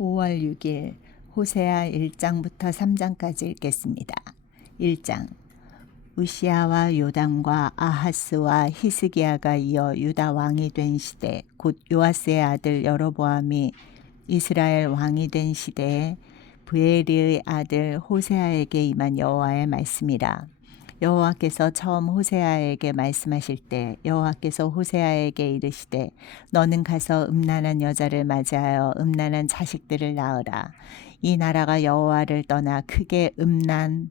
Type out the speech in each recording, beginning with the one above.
5월 6일 호세아 1장부터 3장까지 읽겠습니다. 1장 우시아와 요담과 아하스와 히스기야가 이어 유다 왕이 된 시대 곧 요아스의 아들 여로보암이 이스라엘 왕이 된 시대에 브에리의 아들 호세아에게 임한 여호와의 말씀이라 여호와께서 처음 호세아에게 말씀하실 때 여호와께서 호세아에게 이르시되 너는 가서 음란한 여자를 맞이하여 음란한 자식들을 낳으라. 이 나라가 여호와를 떠나 크게 음란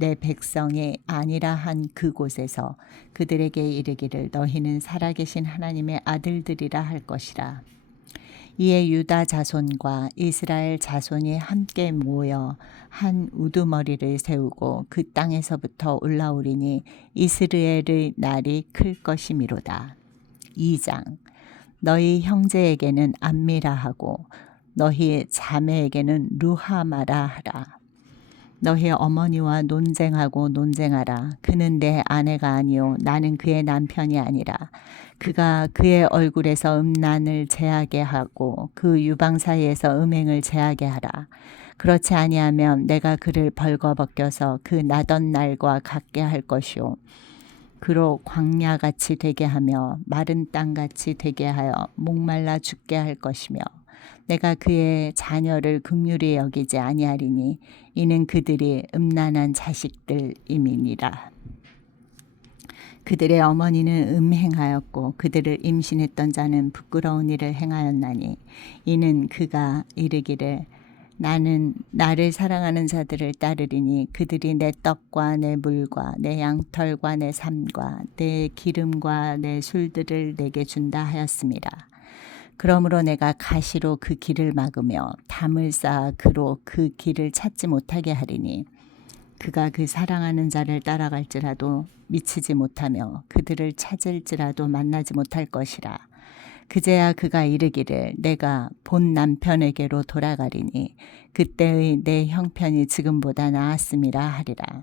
내 백성이 아니라 한 그곳에서 그들에게 이르기를 너희는 살아계신 하나님의 아들들이라 할 것이라. 이에 유다 자손과 이스라엘 자손이 함께 모여 한 우두머리를 세우고 그 땅에서부터 올라오리니 이스라엘의 날이 클 것이미로다. 2장 너희 형제에게는 암미라 하고 너희 자매에게는 루하마라 하라. 너희 어머니와 논쟁하고 논쟁하라. 그는 내 아내가 아니요 나는 그의 남편이 아니라 그가 그의 얼굴에서 음란을 제하게 하고 그 유방 사이에서 음행을 제하게 하라. 그렇지 아니하면 내가 그를 벌거벗겨서 그 나던 날과 같게 할 것이요 그로 광야같이 되게 하며 마른 땅같이 되게 하여 목말라 죽게 할 것이며 내가 그의 자녀를 극률히 여기지 아니하리니 이는 그들이 음란한 자식들임이니라. 그들의 어머니는 음행하였고 그들을 임신했던 자는 부끄러운 일을 행하였나니 이는 그가 이르기를 나는 나를 사랑하는 자들을 따르리니 그들이 내 떡과 내 물과 내 양털과 내 삶과 내 기름과 내 술들을 내게 준다 하였습니다. 그러므로 내가 가시로 그 길을 막으며 담을 쌓아 그로 그 길을 찾지 못하게 하리니 그가 그 사랑하는 자를 따라갈지라도 미치지 못하며 그들을 찾을지라도 만나지 못할 것이라. 그제야 그가 이르기를 내가 본 남편에게로 돌아가리니 그때의 내 형편이 지금보다 나았음이라 하리라.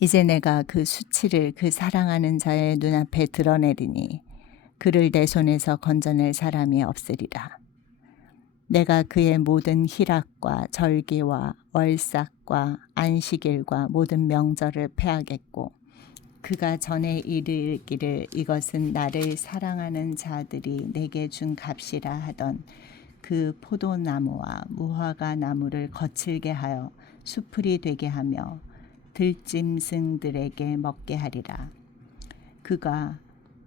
이제 내가 그 수치를 그 사랑하는 자의 눈앞에 드러내리니 그를 내 손에서 건져낼 사람이 없으리라. 내가 그의 모든 희락과 절기와 월삭과 안식일과 모든 명절을 패하겠고 그가 전에 이르기를 이것은 나를 사랑하는 자들이 내게 준 값이라 하던 그 포도나무와 무화과 나무를 거칠게 하여 수풀이 되게 하며 들짐승들에게 먹게 하리라. 그가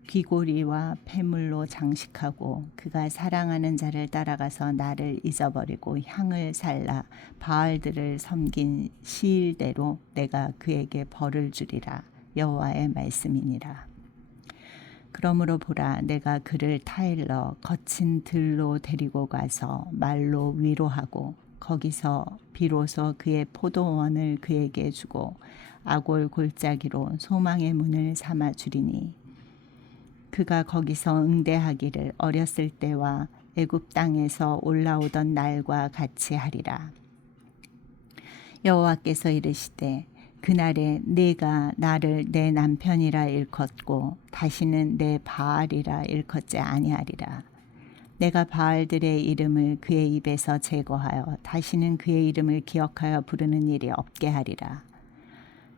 귀고리와 폐물로 장식하고 그가 사랑하는 자를 따라가서 나를 잊어버리고 향을 살라 바알들을 섬긴 시일대로 내가 그에게 벌을 주리라 여호와의 말씀이니라. 그러므로 보라 내가 그를 타일러 거친 들로 데리고 가서 말로 위로하고 거기서 비로소 그의 포도원을 그에게 주고 아골 골짜기로 소망의 문을 삼아 주리니 그가 거기서 응대하기를 어렸을 때와 애굽 땅에서 올라오던 날과 같이 하리라. 여호와께서 이르시되 그날에 네가 나를 내 남편이라 일컫고 다시는 내 바알이라 일컫지 아니하리라. 내가 바알들의 이름을 그의 입에서 제거하여 다시는 그의 이름을 기억하여 부르는 일이 없게 하리라.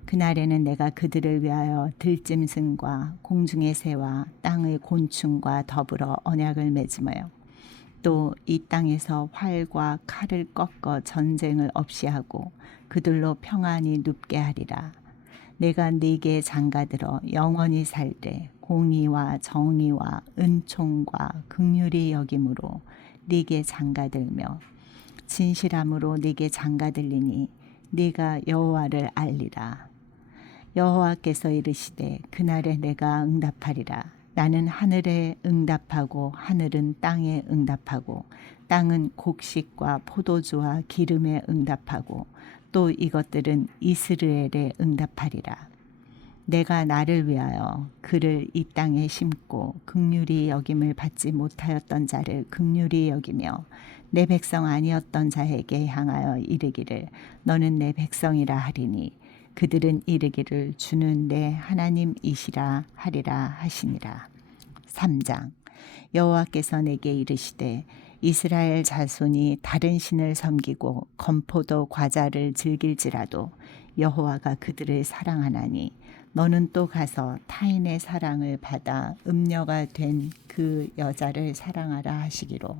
그날에는 내가 그들을 위하여 들짐승과 공중의 새와 땅의 곤충과 더불어 언약을 맺으며 또 이 땅에서 활과 칼을 꺾어 전쟁을 없이 하고 그들로 평안히 눕게 하리라. 내가 네게 장가들어 영원히 살되 공의와 정의와 은총과 극률이 여김으로 네게 장가들며 진실함으로 네게 장가들리니 네가 여호와를 알리라. 여호와께서 이르시되 그날에 내가 응답하리라. 나는 하늘에 응답하고 하늘은 땅에 응답하고 땅은 곡식과 포도주와 기름에 응답하고 또 이것들은 이스라엘에 응답하리라. 내가 나를 위하여 그를 이 땅에 심고 극률이 여김을 받지 못하였던 자를 극률이 여기며 내 백성 아니었던 자에게 향하여 이르기를 너는 내 백성이라 하리니 그들은 이르기를 주는 내 하나님이시라 하리라 하시니라. 3장 여호와께서 내게 이르시되 이스라엘 자손이 다른 신을 섬기고 건포도 과자를 즐길지라도 여호와가 그들을 사랑하나니 너는 또 가서 타인의 사랑을 받아 음녀가 된 그 여자를 사랑하라 하시기로.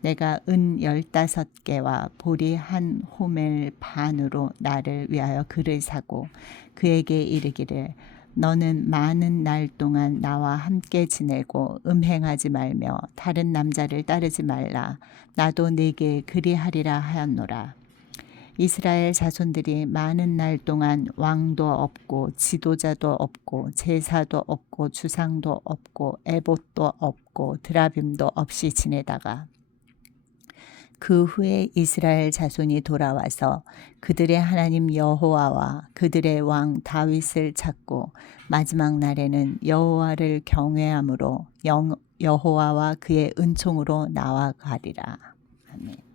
내가 은 열다섯 개와 보리 한 호멜 반으로 나를 위하여 그를 사고 그에게 이르기를 너는 많은 날 동안 나와 함께 지내고 음행하지 말며 다른 남자를 따르지 말라. 나도 네게 그리하리라 하였노라. 이스라엘 자손들이 많은 날 동안 왕도 없고 지도자도 없고 제사도 없고 주상도 없고 에봇도 없고 드라빔도 없이 지내다가 그 후에 이스라엘 자손이 돌아와서 그들의 하나님 여호와와 그들의 왕 다윗을 찾고 마지막 날에는 여호와를 경외함으로 영, 여호와와 그의 은총으로 나아가리라. 아멘.